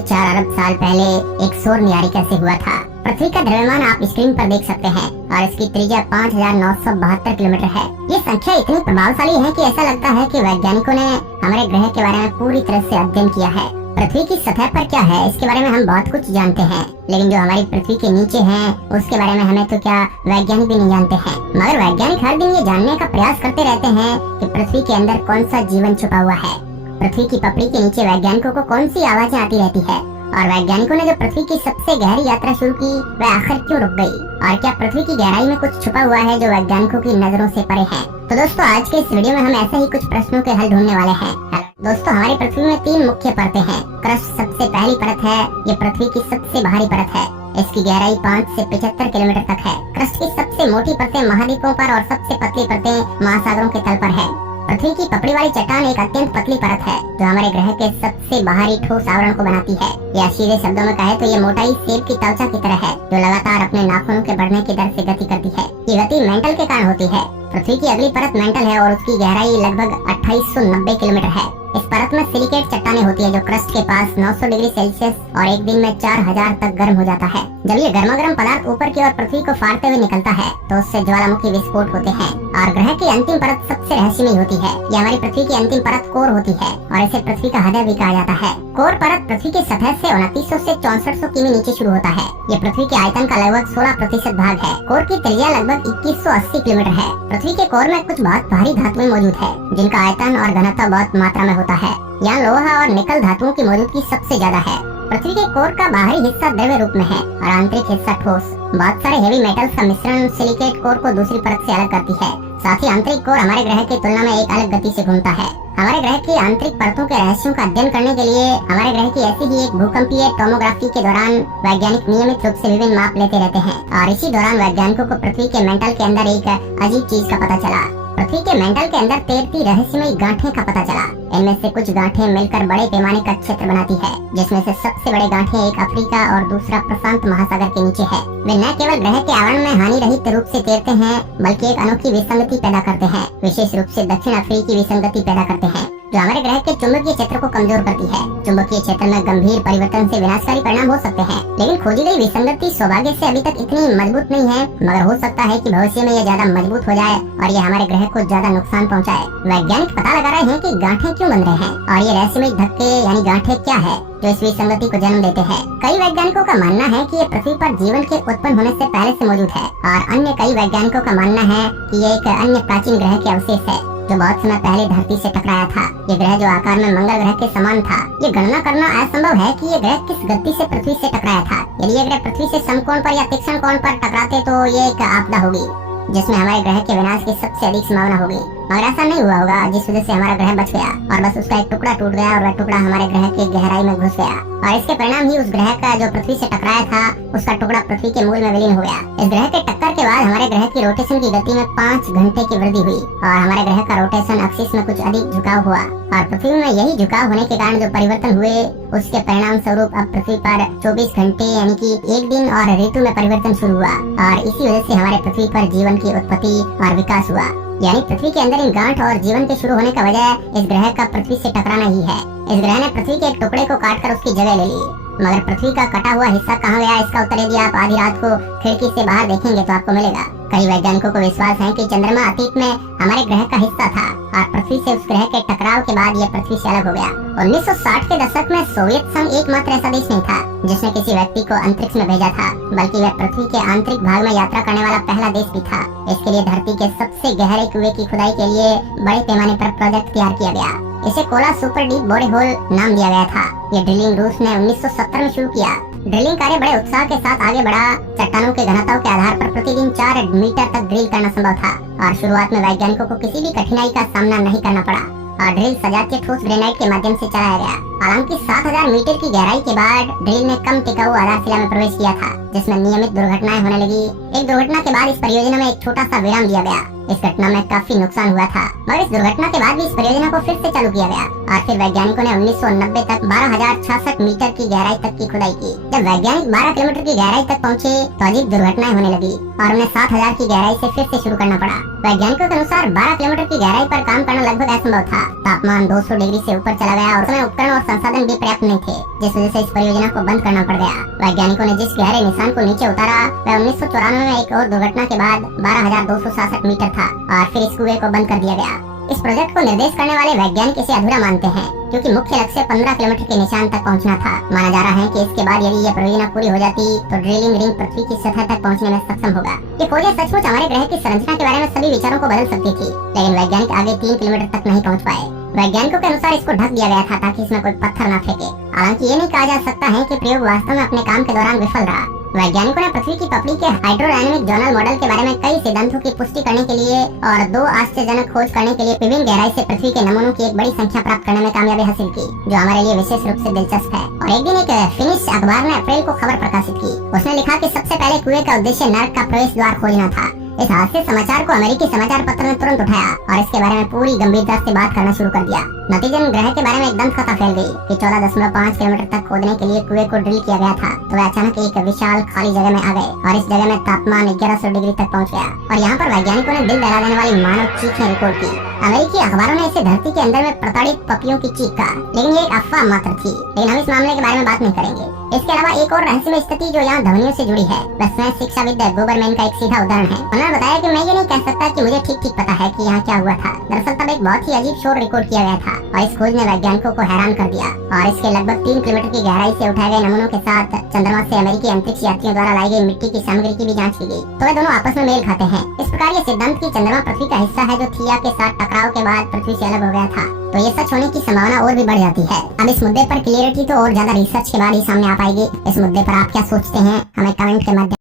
4 अरब साल पहले एक सौर न्यारिका से हुआ था। पृथ्वी का द्रव्यमान आप स्क्रीन पर देख सकते हैं और इसकी त्रिज्या 5,972 किलोमीटर है। ये संख्या इतनी प्रभावशाली है कि ऐसा लगता है कि वैज्ञानिकों ने हमारे ग्रह के बारे में पूरी तरह से अध्ययन किया है। पृथ्वी की सतह पर क्या है इसके बारे में हम बहुत कुछ जानते हैं, लेकिन जो हमारी पृथ्वी के नीचे है उसके बारे में हमें तो क्या वैज्ञानिक भी नहीं जानते हैं। मगर वैज्ञानिक हर दिन ये जानने का प्रयास करते रहते हैं कि पृथ्वी के अंदर कौन सा जीवन छुपा हुआ है। पृथ्वी की पपड़ी के नीचे वैज्ञानिकों को कौन सी आवाजें आती रहती है, और वैज्ञानिकों ने जो पृथ्वी की सबसे गहरी यात्रा शुरू की वह आखिर क्यों रुक गई, और क्या पृथ्वी की गहराई में कुछ छुपा हुआ है जो वैज्ञानिकों की नजरों से परे है। तो दोस्तों, आज के इस वीडियो में हम ऐसे ही कुछ प्रश्नों के हल ढूंढने वाले हैं। दोस्तों, हमारी पृथ्वी में 3 मुख्य परतें हैं। क्रस्ट सबसे पहली परत है, ये पृथ्वी की सबसे बाहरी परत है। इसकी गहराई 5 से 75 किलोमीटर तक है। क्रस्ट की सबसे मोटी परतें महाद्वीपों पर और सबसे पतली परतें महासागरों के तल पर है। पृथ्वी की पपड़ी वाली चट्टान एक अत्यंत पतली परत है जो हमारे ग्रह के सबसे बाहरी ठोस आवरण को बनाती है। या सीधे शब्दों में कहे तो ये मोटाई सेब की त्वचा की तरह है जो लगातार अपने नाखूनों के बढ़ने की दर से गति करती है। ये गति मेंटल के कारण होती है। पृथ्वी की अगली परत मेंटल है और उसकी गहराई लगभग 2890 किलोमीटर है। इस परत में सिलिकेट चट्टानें होती है जो क्रस्ट के पास 900 डिग्री सेल्सियस और एक दिन में 4000 तक गर्म हो जाता है। जब ये गर्मागर्म पदार्थ ऊपर की ओर पृथ्वी को फाड़ते हुए निकलता है तो उससे ज्वालामुखी विस्फोट होते हैं। और ग्रह की अंतिम परत सबसे रहस्यमयी होती है। ये हमारी पृथ्वी की अंतिम परत कोर होती है और इसे पृथ्वी का हृदय भी कहा जाता है। कोर परत पृथ्वी की सतह से 2900 से 6400 किमी नीचे शुरू होता है। ये पृथ्वी के आयतन का लगभग 16% भाग है। कोर की त्रिज्या लगभग 2180 किलोमीटर है। पृथ्वी के कोर में कुछ बहुत भारी धातुएं मौजूद है जिनका आयतन और घनत्व बहुत मात्रा में होता है। यहाँ लोहा और निकल धातुओं की मौजूदगी सबसे ज्यादा है। पृथ्वी के कोर का बाहरी हिस्सा द्रव्य रूप में है और आंतरिक हिस्सा ठोस। बहुत सारे हेवी मेटल्स का मिश्रण सिलिकेट कोर को दूसरी परत से अलग करती है। साथ ही आंतरिक कोर हमारे ग्रह की तुलना में एक अलग गति से घूमता है। हमारे ग्रह की आंतरिक परतों के रहस्यों का अध्ययन करने के लिए हमारे ग्रह की ऐसी ही एक भूकंपीय टोमोग्राफी के दौरान वैज्ञानिक नियमित रूप से विभिन्न माप लेते रहते हैं। और इसी दौरान वैज्ञानिकों को पृथ्वी के मेंटल के अंदर एक अजीब चीज का पता चला। पृथ्वी के मेंटल के अंदर तैरती रहस्यमयी गांठें का पता चला। इनमें से कुछ गांठें मिलकर बड़े पैमाने का क्षेत्र बनाती है, जिसमें से सबसे बड़े गांठें एक अफ्रीका और दूसरा प्रशांत महासागर के नीचे है। वे न केवल ग्रह के आवरण में हानि रहित रूप से तैरते हैं बल्कि एक अनोखी विसंगति पैदा करते हैं। विशेष रूप से दक्षिण अफ्रीकी विसंगति पैदा करते हैं जो हमारे ग्रह के चुंबकीय क्षेत्र को कमजोर करती है। चुंबकीय क्षेत्र में गंभीर परिवर्तन से विनाशकारी परिणाम हो सकते हैं, लेकिन खोजी गई विसंगति सौभाग्य से अभी तक इतनी मजबूत नहीं है। मगर हो सकता है कि भविष्य में यह ज्यादा मजबूत हो जाए और ये हमारे ग्रह को ज्यादा नुकसान पहुंचाए। वैज्ञानिक पता लगा रहे हैं कि गांठें क्यों बन रहे हैं और ये रहस्यमयी धक्के यानी गांठें क्या है जो इस विसंगति को जन्म देते हैं। कई वैज्ञानिकों का मानना है कि ये पृथ्वी पर जीवन के उत्पन्न होने से पहले से मौजूद है, और अन्य कई वैज्ञानिकों का मानना है कि ये एक अन्य प्राचीन ग्रह के अवशेष है जो बहुत समय पहले धरती से टकराया था। ये ग्रह जो आकार में मंगल ग्रह के समान था। ये गणना करना असंभव है कि ये ग्रह किस गति से पृथ्वी से टकराया था। यदि ये ग्रह पृथ्वी से समकोण पर या तीक्ष्ण कोण पर टकराते तो ये एक आपदा होगी जिसमें हमारे ग्रह के विनाश की सबसे अधिक संभावना होगी। मगर ऐसा नहीं हुआ होगा, जिस वजह से हमारा ग्रह बच गया और बस उसका एक टुकड़ा टूट गया और वह टुकड़ा हमारे ग्रह की गहराई में घुस गया और इसके परिणाम ही उस ग्रह का जो पृथ्वी से टकराया था उसका टुकड़ा पृथ्वी के मूल में विलीन हो गया। इस ग्रह के टक्कर के बाद हमारे ग्रह की रोटेशन की गति में 5 घंटे की वृद्धि हुई और हमारे ग्रह का रोटेशन एक्सिस में कुछ अधिक झुकाव हुआ और पृथ्वी में यही झुकाव होने के कारण जो परिवर्तन हुए उसके परिणाम स्वरूप अब पृथ्वी पर 24 घंटे यानी कि एक दिन और ऋतु में परिवर्तन शुरू हुआ और इसी वजह से हमारे पृथ्वी पर जीवन की उत्पत्ति और विकास हुआ। यानी पृथ्वी के अंदर इन गांठ और जीवन के शुरू होने का वजह इस ग्रह का पृथ्वी से टकराना ही है। इस ग्रह ने पृथ्वी के एक टुकड़े को काटकर उसकी जगह ले ली, मगर पृथ्वी का कटा हुआ हिस्सा कहाँ गया इसका उत्तर यदि आप आधी रात को खिड़की से बाहर देखेंगे तो आपको मिलेगा। कई वैज्ञानिकों को विश्वास है कि चंद्रमा अतीत में हमारे ग्रह का हिस्सा था और पृथ्वी से उस ग्रह के टकराव के बाद यह पृथ्वी से अलग हो गया। 1960 के दशक में सोवियत संघ एकमात्र ऐसा देश नहीं था जिसने किसी व्यक्ति को अंतरिक्ष में भेजा था, बल्कि वह पृथ्वी के आंतरिक भाग में यात्रा करने वाला पहला देश भी था। इसके लिए धरती के सबसे गहरे कुएं की खुदाई के लिए बड़े पैमाने पर प्रोजेक्ट तैयार किया गया। इसे Kola super deep borehole नाम दिया गया था। ये ड्रिलिंग रूस ने 1970 में शुरू किया। ड्रिलिंग कार्य बड़े उत्साह के साथ आगे बढ़ा। चट्टानों के घनत्व के आधार पर प्रतिदिन 4 मीटर तक ड्रिल करना संभव था और शुरुआत में वैज्ञानिकों को किसी भी कठिनाई का सामना नहीं करना पड़ा और ड्रिल सजातीय ठोस ग्रेनाइट के माध्यम से चलाया गया। हालांकि 7000 मीटर की गहराई के बाद ड्रिल ने कम टिकाऊ आधारशिला में प्रवेश किया था जिसमें नियमित दुर्घटनाएं होने लगी। एक दुर्घटना के बाद इस परियोजना में एक छोटा सा विराम दिया गया। इस घटना में काफी नुकसान हुआ था, मगर इस दुर्घटना के बाद भी इस परियोजना को फिर से चालू किया गया और फिर वैज्ञानिकों ने 1990 तक 12,066 मीटर की गहराई तक की खुदाई की। जब वैज्ञानिक 12 किलोमीटर की गहराई तक पहुँचे तो अजीब दुर्घटनाएं होने लगी और उन्हें 7000 की गहराई से फिर से शुरू करना पड़ा। वैज्ञानिकों के अनुसार 12 किलोमीटर की गहराई पर काम करना लगभग असंभव था। तापमान 200 डिग्री से ऊपर चला गया और उसमें उपकरण और संसाधन भी पर्याप्त नहीं थे, जिस वजह से इस परियोजना को बंद करना पड़ गया। वैज्ञानिकों ने जिस गहरे निशान को नीचे उतारा वह 1994 में एक और दुर्घटना के बाद 12,266 मीटर था और फिर इस कुएं को बंद कर दिया गया। इस प्रोजेक्ट को निर्देश करने वाले वैज्ञानिक इसे अधूरा मानते हैं, क्योंकि मुख्य लक्ष्य 15 किलोमीटर के निशान तक पहुंचना था। माना जा रहा है कि इसके बाद यदि यह परियोजना पूरी हो जाती तो ड्रिलिंग रिंग पृथ्वी की सतह तक पहुंचने में सक्षम होगा। ये खोजें सचमुच हमारे ग्रह की संरचना के बारे में सभी विचारों को बदल सकती थी, लेकिन वैज्ञानिक आगे 3 किलोमीटर तक नहीं पहुंच पाए। वैज्ञानिकों के अनुसार इसको ढक दिया गया था ताकि इसमें कोई पत्थर न फेंके। हालांकि ये नहीं कहा जा सकता है कि प्रयोग वास्तव में अपने काम के दौरान विफल रहा। वैज्ञानिकों ने पृथ्वी की पपड़ी के हाइड्रोडायनेमिक जोनल मॉडल के बारे में कई सिद्धांतों की पुष्टि करने के लिए और 2 आश्चर्यजनक खोज करने के लिए विभिन्न गहराई से पृथ्वी के नमूनों की एक बड़ी संख्या प्राप्त करने में कामयाबी हासिल की, जो हमारे लिए विशेष रूप से दिलचस्प है। और एक दिन एक फिनिश अखबार ने अप्रैल को खबर प्रकाशित की। उसने लिखा कि सबसे पहले कुएं का उद्देश्य नर्क का प्रवेश द्वार खोजना था। इस हादसे समाचार को अमेरिकी समाचार पत्र ने तुरंत उठाया और इसके बारे में पूरी गंभीरता से बात करना शुरू कर दिया। नतीजन ग्रह के बारे में एकदम कथा फैल गई कि 14.5 किलोमीटर तक खोदने के लिए कुएं को ड्रिल किया गया था, तो वे अचानक एक विशाल खाली जगह में आ गए और इस जगह में तापमान 1100 डिग्री तक पहुंच गया। और यहाँ पर वैज्ञानिकों ने दिल दहला देने वाली मानव चीखें रिकॉर्ड की। अमेरिकी अखबारों ने इसे धरती के अंदर में प्रताड़ित पपियों की चीख कहा, लेकिन ये एक अफवाह मात्र थी। लेकिन हम इस मामले के बारे में बात नहीं करेंगे। इसके अलावा एक और रहस्यमय स्थिति जो यहाँ ध्वनियों से जुड़ी है वह स्वयं शिक्षाविद गोबरमैन का एक सीधा उदाहरण है। उन्होंने बताया कि मैं ये नहीं कह सकता कि मुझे ठीक पता है कि यहाँ क्या हुआ था। दरअसल तब एक बहुत ही अजीब शोर रिकॉर्ड किया गया था और इस खोज ने वैज्ञानिकों को हैरान कर दिया। और इसके लगभग 3 किलोमीटर की गहराई से उठाए गए नमूनों के साथ चंद्रमा से अमेरिकी अंतरिक्ष यात्रियों द्वारा लाई गई मिट्टी की सामग्री की भी जाँच की गई, तो वे दोनों आपस में मेल खाते हैं। इस प्रकार ये सिद्धांत की चंद्रमा पृथ्वी का हिस्सा है जो थिया के साथ टकराव के बाद पृथ्वी से अलग हो गया था, तो ये सच होने की संभावना और भी बढ़ जाती है। अब इस मुद्दे पर क्लियरिटी तो और ज्यादा रिसर्च के बाद ही सामने आ पाएगी। इस मुद्दे पर आप क्या सोचते हैं, हमें कमेंट के माध्यम